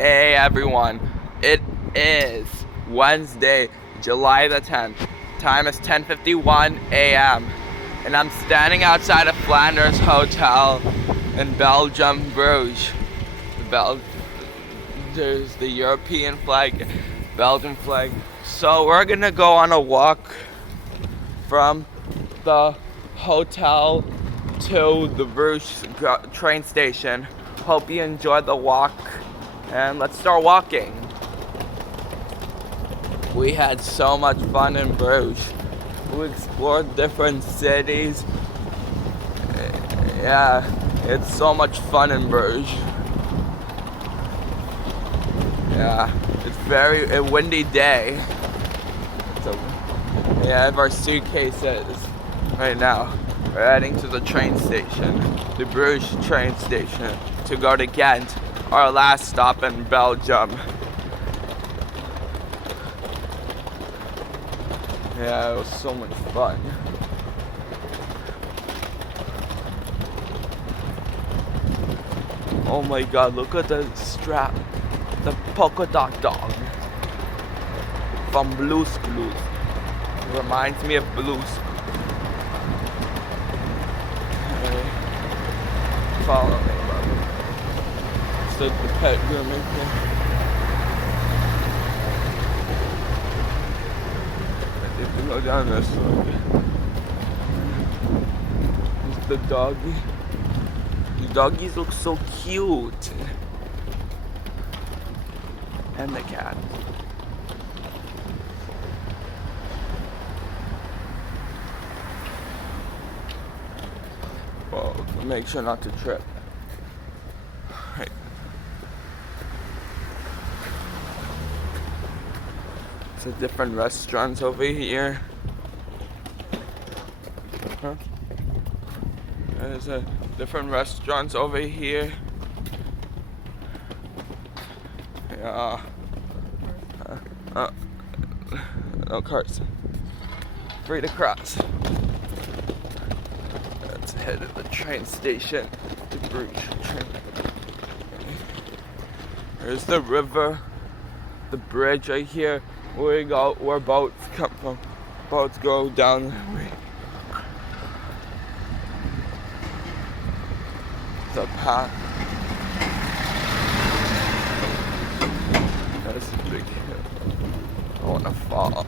Hey everyone, it is Wednesday, July the 10th. Time is 10:51 a.m. and I'm standing outside of Flanders Hotel in Belgium, Bruges. There's the European flag, Belgian flag. So we're gonna go on a walk from the hotel to the Bruges train station. Hope you enjoyed the walk, and let's start walking. We had so much fun in Bruges. We explored different cities. Yeah, it's so much fun in Bruges. Yeah, it's a windy day. We have our suitcases right now. We're heading to the train station, the Bruges train station, to go to Ghent, our last stop in Belgium. Yeah, it was so much fun. Oh my god, look at the strap. The polka dot dog from Blues Clues. Reminds me of Blues. Okay. Follow me, brother. So the pet grooming thing. I have to go down this way. It's the doggy. The doggies look so cute. And the cat. Well, make sure not to trip. Right. It's different restaurants over here. Huh? There's different restaurants over here. Yeah. No cars. Free to cross. Let's head to the train station. The Bruges train. There's the river. The bridge right here. Where boats come from. Boats go down. The path. That's a big hill. I wanna fall.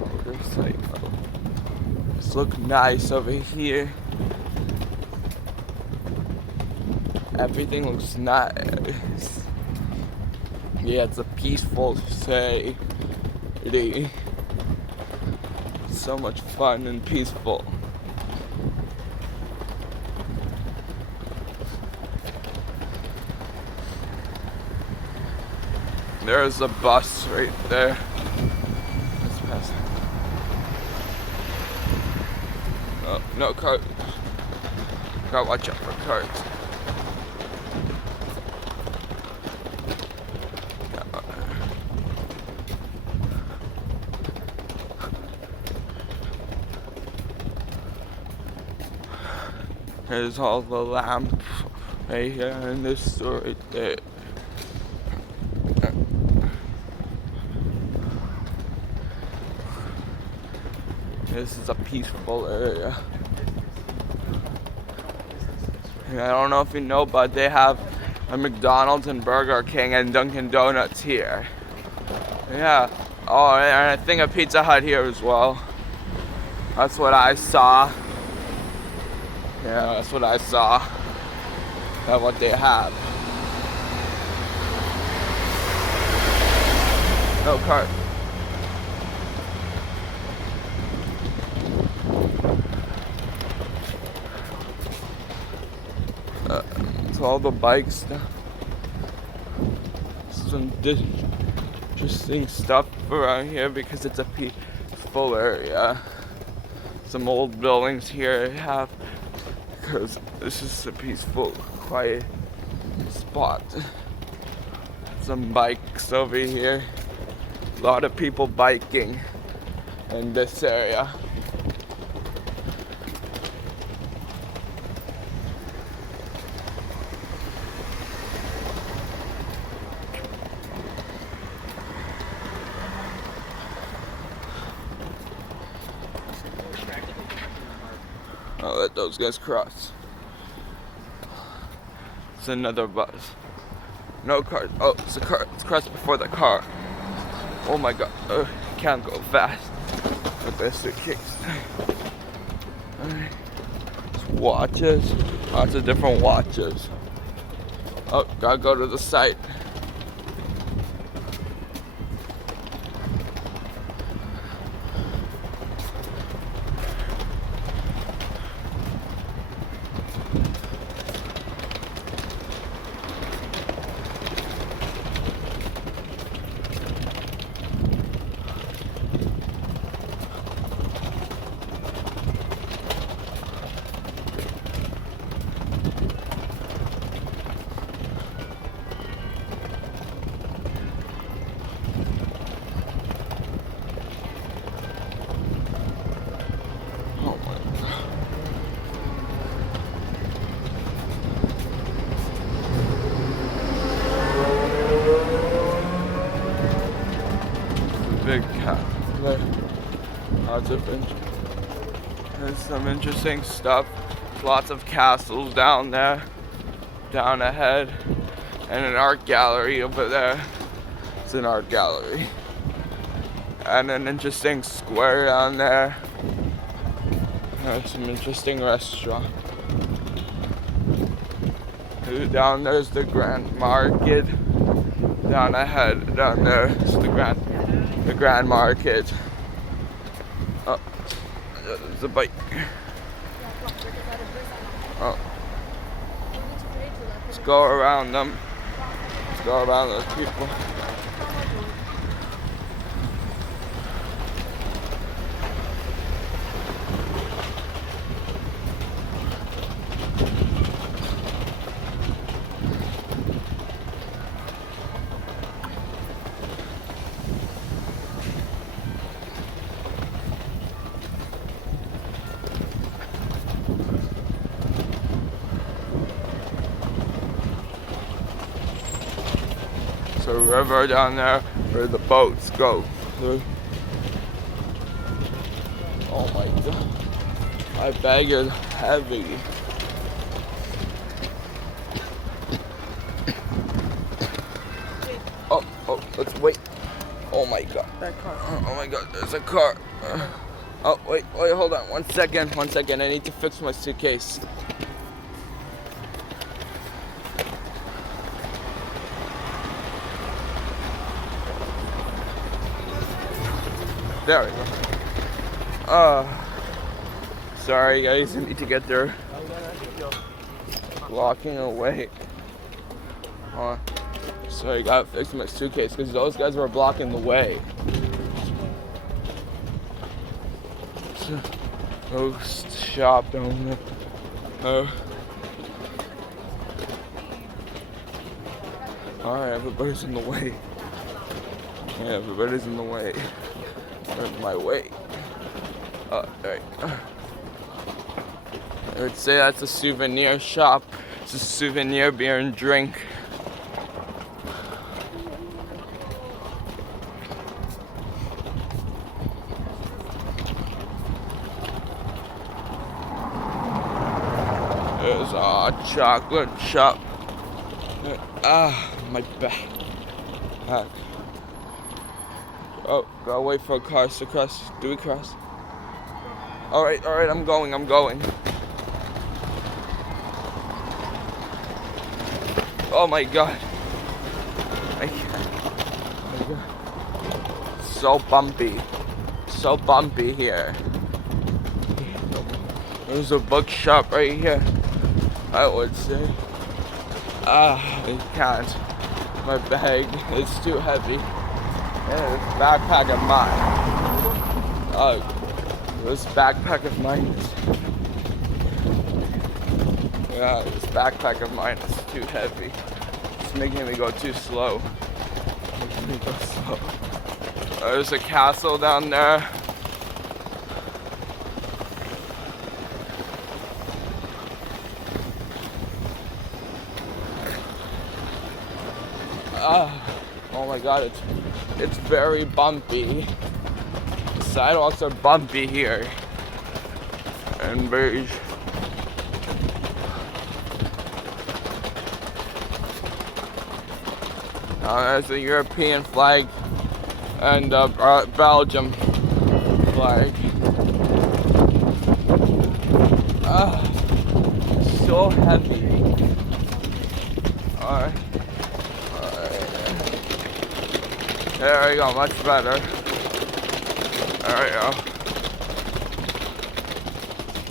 Motorcycle. This look nice over here. Everything looks nice. Yeah, it's a peaceful city. So much fun and peaceful. There's a bus right there. Let's pass it. Oh, no cars. Gotta watch out for cars. There's all the lamps right here and this store right there. This is a peaceful area. And I don't know if you know, but they have a McDonald's and Burger King and Dunkin' Donuts here. Yeah. Oh, and I think a Pizza Hut here as well. That's what I saw. Yeah, that's what I saw. That's what they have. No cart. It's all the bike stuff. Some interesting stuff around here because it's a peaceful area. Some old buildings here have, because this is a peaceful, quiet spot. Some bikes over here. A lot of people biking in this area. let those guys cross. It's another bus. No car. Oh, it's a car. It's crossed before the car. Oh my god. Can't go fast with this suitcase. Alright. Watches. Lots of different watches. Oh, gotta go to the site. Big cat. There's some interesting stuff. Lots of castles down there, down ahead, and an art gallery over there. It's an art gallery. And an interesting square down there. There's some interesting restaurant. Down there's the Grand Market. Down ahead, down there is the Grand Market. Oh, there's a bike. Oh. Let's go around them. Let's go around those people. There's a river down there where the boats go through. Oh my god. My bag is heavy. Oh, let's wait. Oh my god. That car. Oh my god, there's a car. Oh, wait, hold on. One second. I need to fix my suitcase. There we go. Sorry guys, I need to get there. Walking away. So I gotta fix my suitcase because those guys were blocking the way. Ghost shop down there. Alright, everybody's in the way. Yeah, everybody's in the way. In my way. Alright. I would say that's a souvenir shop. It's a souvenir beer and drink. There's a chocolate shop. My back. Oh, gotta wait for cars to cross. Do we cross? Alright, I'm going. Oh my god. I can't. Oh my god. So bumpy here. There's a bookshop right here, I would say. I can't. My bag is too heavy. Yeah, this backpack of mine. This backpack of mine is... Yeah, this backpack of mine is too heavy. It's making me go too slow. There's a castle down there. Oh my god, it's very bumpy. The sidewalks are bumpy here in Bruges. There's a European flag and a Belgium flag. So heavy. Alright. There we go, much better. There we go.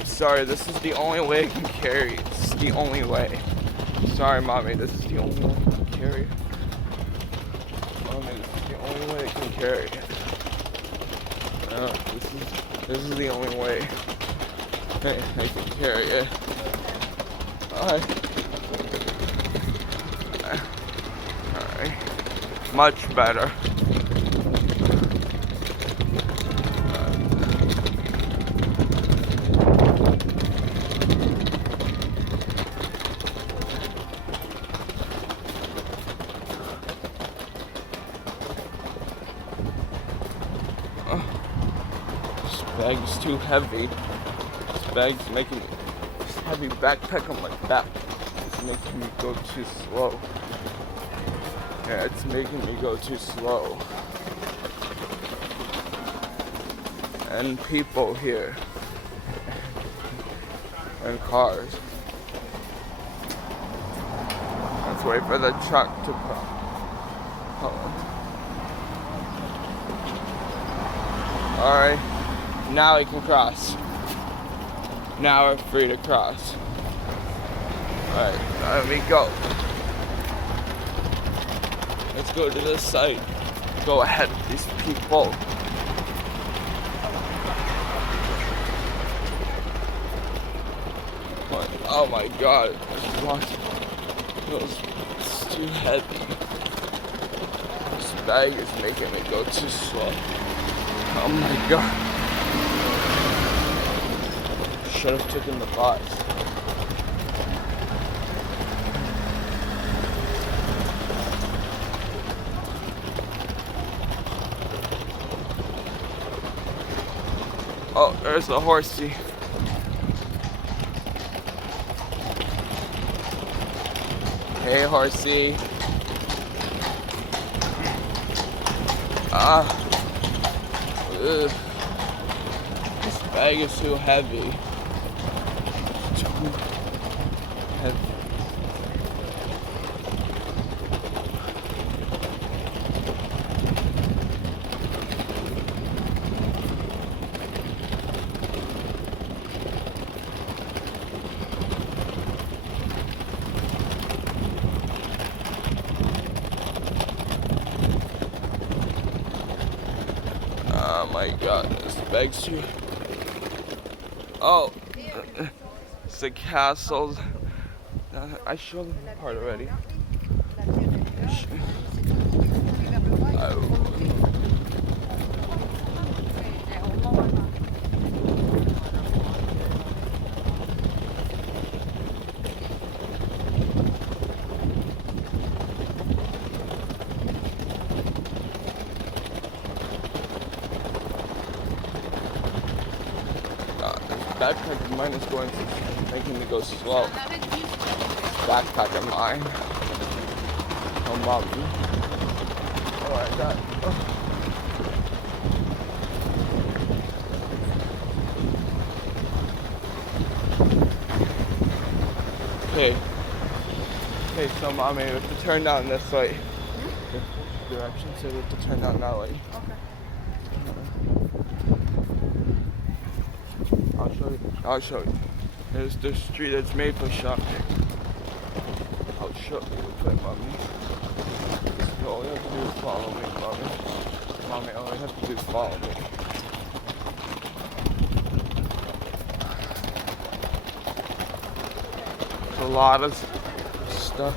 Sorry, this is the only way I can carry. This is the only way. Sorry, Mommy, this is the only way I can carry. Mommy, this is the only way I can carry it. This is the only way I can carry it. Alright. Much better. This bag is too heavy. This bag's making me, this heavy backpack on my back is making me go too slow. Yeah, it's making me go too slow. And people here. And cars. Let's wait for the truck to come. Alright, now we can cross. Now we're free to cross. Alright, let me go. Let's go to this side. Go ahead of these people. Oh my god, it's too heavy. This bag is making me go too slow. Oh my god. Should have taken the bus. Oh, there's a horsey. Hey, horsey. This bag is too heavy. Too heavy. Oh my god, this bag's too... Oh, it's the castles. I showed them the part already. Backpack of mine is going to making me go slow. Backpack of mine. Oh, mommy. Oh, I got. Okay. Okay, so mommy, we have to turn down this way. The direction said we have to turn down that way. Okay. I'll show you. There's the street that's made for shopping. I'll show you. Okay, mommy. All you have to do is follow me, mommy. Mommy, all you have to do is follow me. There's a lot of stuff.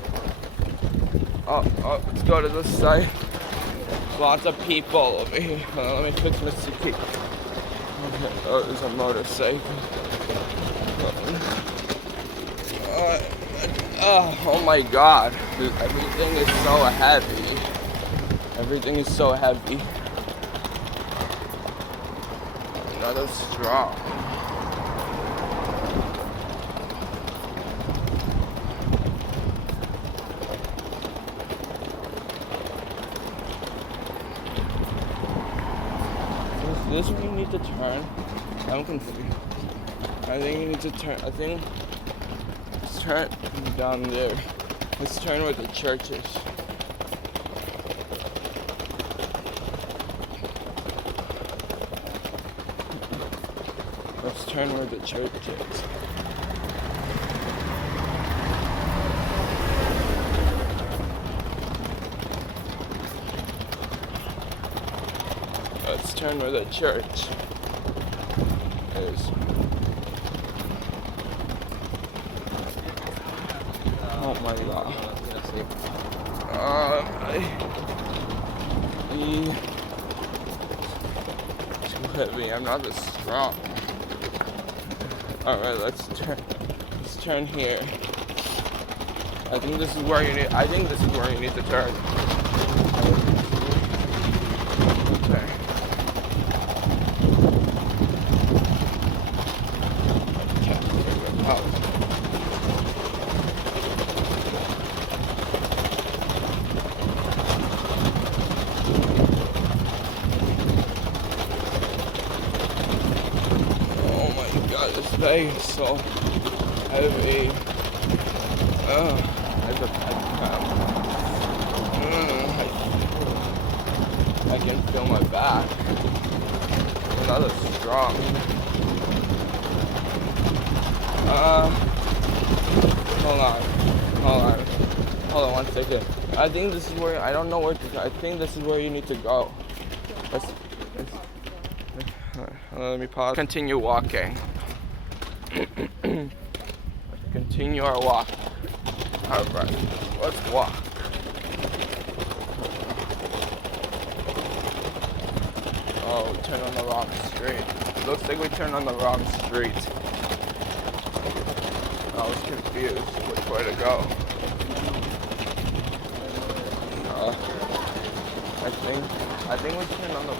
Oh, let's go to this side. Lots of people over here. Let me fix my seat. Oh, there's a motorcycle. Oh my god. Dude, everything is so heavy. Everything is so heavy. Another straw. this where you need to turn? I'm confused. I think you need to turn. I think let's turn down there. Let's turn where the church is. Let's turn where the church is. Let's turn where the church is. Oh my god. Too heavy. I'm not as strong. Alright, let's turn here. I think this is where you need to turn. Okay. Oh my god, this bag is so heavy. I can feel my back. I'm not as strong. Hold on 1 second. I think this is where, I don't know where to go. I think this is where you need to go. Let me pause. Continue walking. Continue our walk. Alright, let's walk. Oh, we turned on the wrong street. Looks like we turned on the wrong street. I was confused which way to go. I think we turned on the.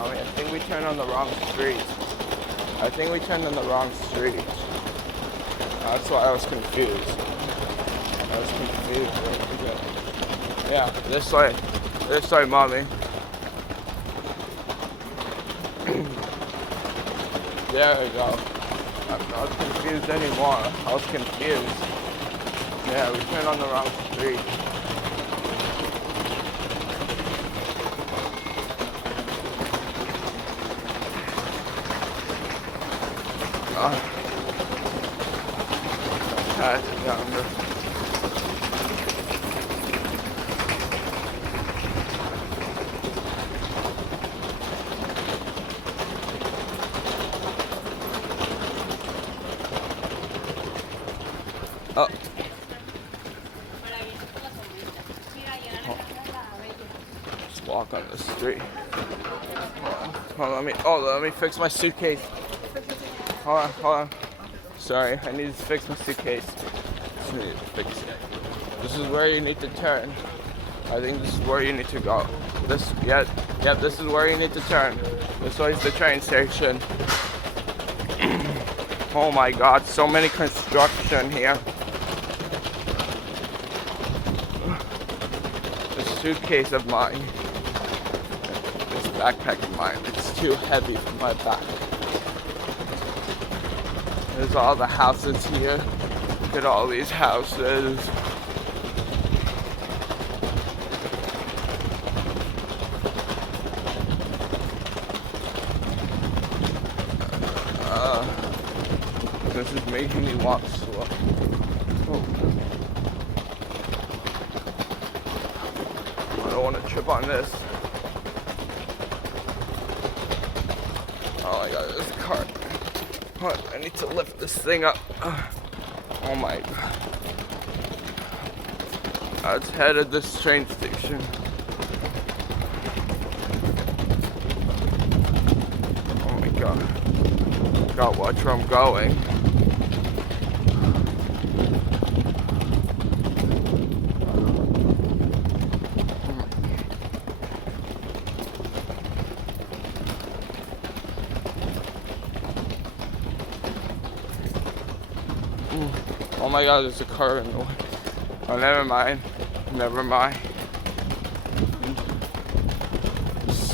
I think we turned on the wrong street. I think we turned on the wrong street. That's why I was confused. Yeah, this way. This way, mommy. There we go. I'm not confused anymore. I was confused. Yeah, we turned on the wrong street. Just walk on the street. Hold on, let me fix my suitcase. Hold on. Sorry, I need to fix my suitcase. Just need to fix it. This is where you need to turn. I think this is where you need to go. This is where you need to turn. This way is the train station. Oh my god, so many construction here. This suitcase of mine, this backpack of mine, it's too heavy for my back. There's all the houses here. Look at all these houses. This is making me walk slow. Oh. I don't want to trip on this. Oh my god, this cart. I need to lift this thing up. Oh my god. Let's head to this train station. Oh my god. Gotta watch where I'm going. Oh my god, there's a car in the way. Oh, never mind.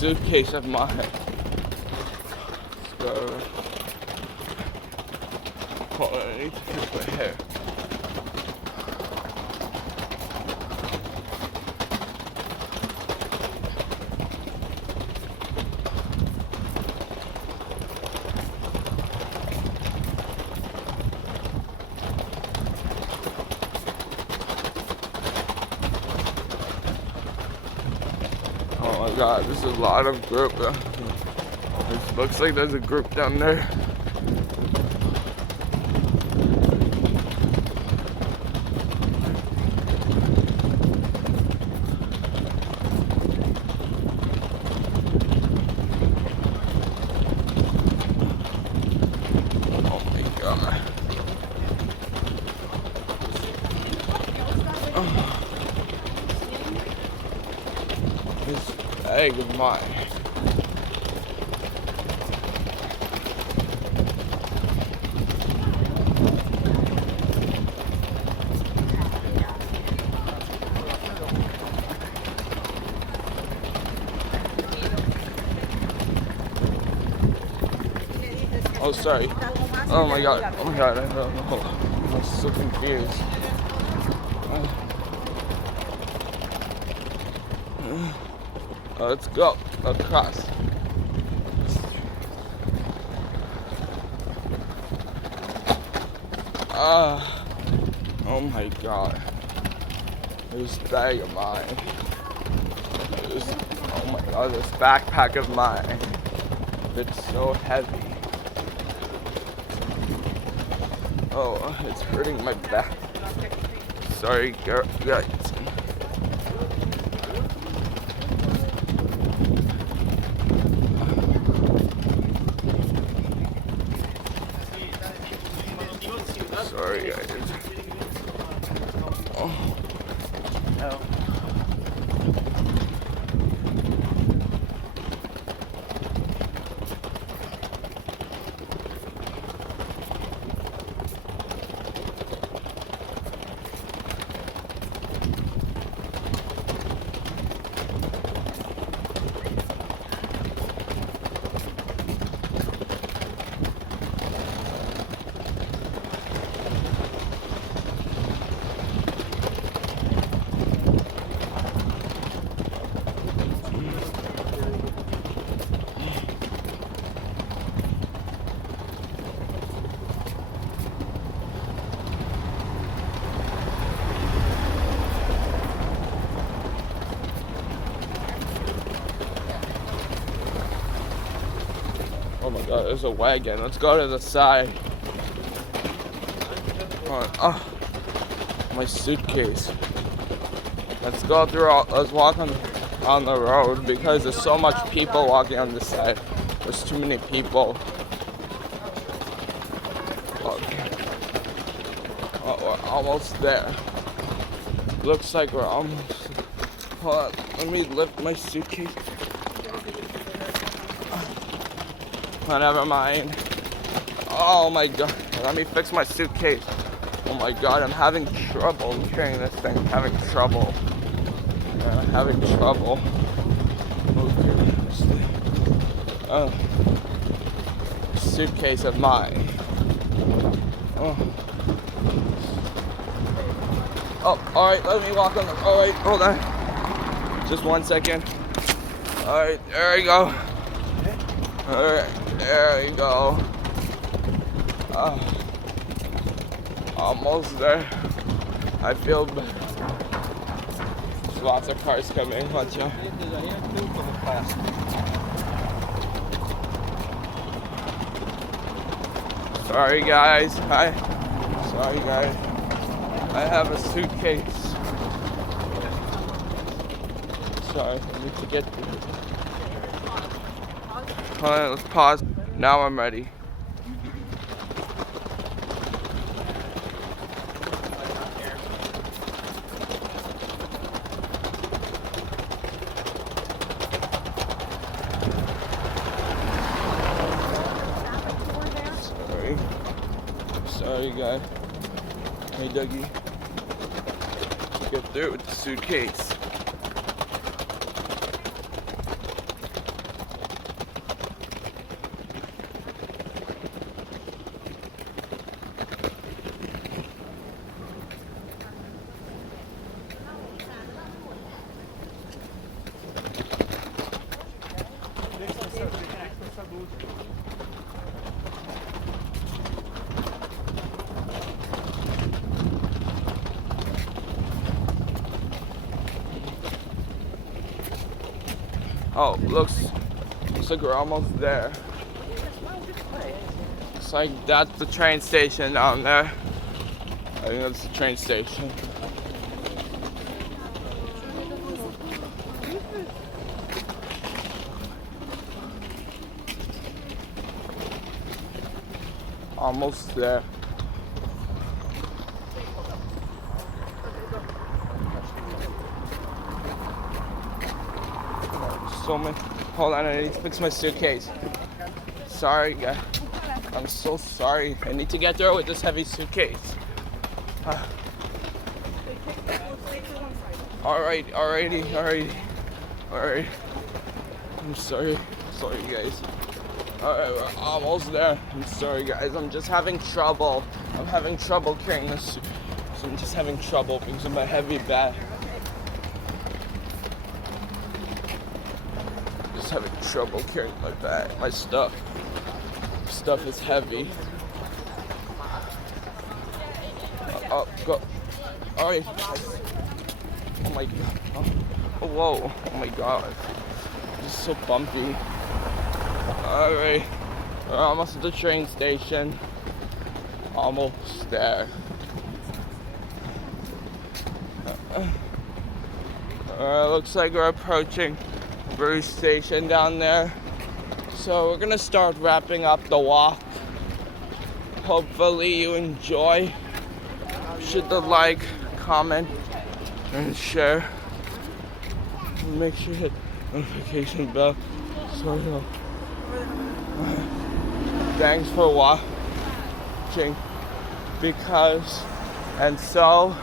Suitcase of mine. Hold on, I need to fix my hair. Oh my god, there's a lot of group. It looks like there's a group down there. Oh my god. This bag of mine. Oh, sorry. Oh my god. Oh my god. I don't know. I'm so confused. Let's go across. Oh my god. This bag of mine. Oh my god, this backpack of mine. It's so heavy. Oh, it's hurting my back. Sorry, guys. Sorry, guys. Oh. No. Oh my god, there's a wagon. Let's go to the side. Oh, my suitcase. Let's go through let's walk on the road because there's so much people walking on this side. There's too many people. Okay. Oh, we're almost there. Looks like we're almost. Hold on, let me lift my suitcase. Oh, never mind. Oh my god, let me fix my suitcase. Oh my god, I'm having trouble carrying this thing. I'm having trouble. I'm having trouble. Okay. Suitcase of mine. Oh, alright, let me walk on the. Alright, hold on. Just 1 second. Alright, there we go. Alright, there we go. Almost there. I feel better. There's lots of cars coming. Watch out. Sorry guys. Sorry guys. I have a suitcase. Sorry, I need to get through. Alright, let's pause. Now I'm ready. Sorry guys. Hey Dougie. Get through with the suitcase. Oh, looks like we're almost there. Looks like that's the train station down there. I think that's the train station. Almost there. So many. Hold on, I need to fix my suitcase. Sorry, guys. I'm so sorry. I need to get there with this heavy suitcase. Alrighty. I'm sorry. Sorry, guys. Alright, we're almost there. I'm sorry, guys. I'm just having trouble. I'm having trouble carrying this. So I'm just having trouble because of my heavy bag. Just having trouble carrying my bag, my stuff. Stuff is heavy. Oh, go. Alright. Oh my god. Oh, whoa. Oh my god. This is so bumpy. Alright. We're almost at the train station. Almost there. Looks like we're approaching Bruges station down there. So we're gonna start wrapping up the walk. Hopefully you enjoy. Should the like, comment, and share. Make sure you hit notification bell. So you know. Thanks for watching. Because and so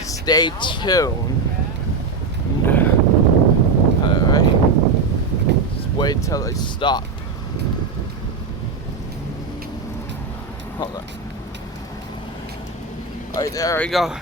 stay tuned. Alright. Just wait till I stop. Hold on. Alright, there we go.